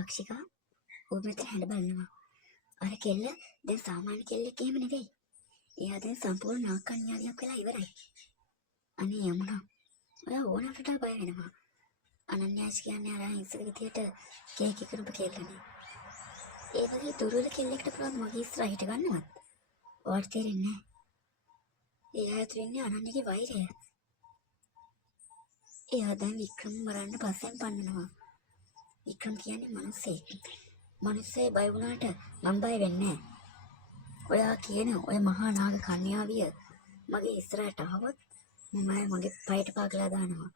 තක්ෂිකා ඔබ මෙතන හැඩ බලනවා. අර කෙල්ල දැන් සාමාන්‍ය කෙල්ලෙක් එහෙම නෙවෙයි. එයා දැන් සම්පූර්ණ නාකන්‍යාවියක් වෙලා ඉවරයි. අනේ යමුනා. ඔයා ඕනකට බය වෙනවා. අනන්‍යාස් කියන්නේ අර හිංසක විදියට කේක් එකනපු කෙල්ලනේ. ඒ වගේ දුර්වල කෙල්ලෙක්ට පුළුවන් මගේ ඉස්සරහට ගන්නවත්. ඔයාට තේරෙන්නේ නැහැ. එයා ඇතුලේ ඉන්නේ අනන්‍යගේ වෛරය. එයා දැන් වික්‍රම මරන්න පස්සෙන් පන්නනවා. වික්‍රම කියන්නේ මිනිස්සෙක්. මිනිස්සේ බය වුණාට මම බය වෙන්නේ නැහැ. ඔයා කියන ඔය මහා නාග කන්‍යාවිය මගේ ඉස්සරහට ආවොත් මම මගේ පයට පාගලා දානවා.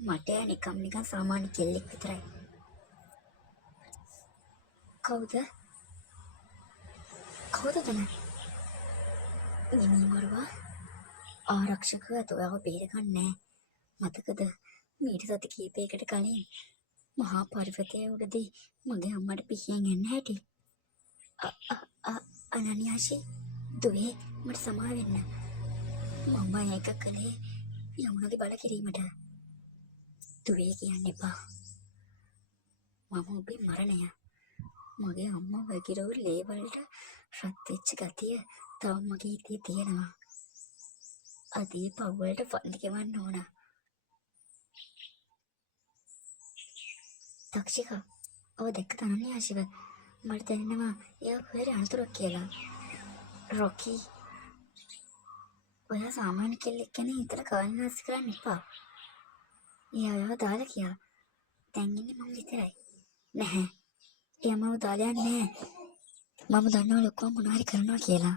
මට නිකන් සාමාන්‍ය කෙල්ලෙක් විතරයි. කවුද? කවුද තන? නිමරුවා ආරක්ෂකව ඔයාව බේරගන්නේ මතකද? මීට සති කීපයකට කලින් මහා පර්වතයේ උඩදී මගේ අම්මට පිහියෙන් එන්න හැටි. අනන්‍යාෂි දුවේ මට සමාව වෙන්න. මම ඒක කළේ යමුණගේ බල කිරීමට. දුවේ කියන්න එපා. මම ඔබේ මරණය. මගේ අම්මා වගිරවු ලේවලට රත් වෙච්ච ගතිය තව මගේ හිතේ තියෙනවා. අදී පව්වලට ෆන්ඩ් ගෙවන්න ඕන. තක්ෂිකා ඔව දැක්ක අනන්‍යාෂිව මට දැනෙනවා එයා කොහෙද අනතුරක් කියලා. රොකි ඔයා සාමාන්‍ය කෙල්ලෙක් ගැන හිතලා කවන්නාස් කරන්න එපා. එයා ඔයාව දාලා ගියා. දැන් ඉන්නේ මම විතරයි. නැහැ. එයා මම දාලා යන්නේ නැහැ. මම දන්නවා ලොකුම මොනවා හරි කරනවා කියලා.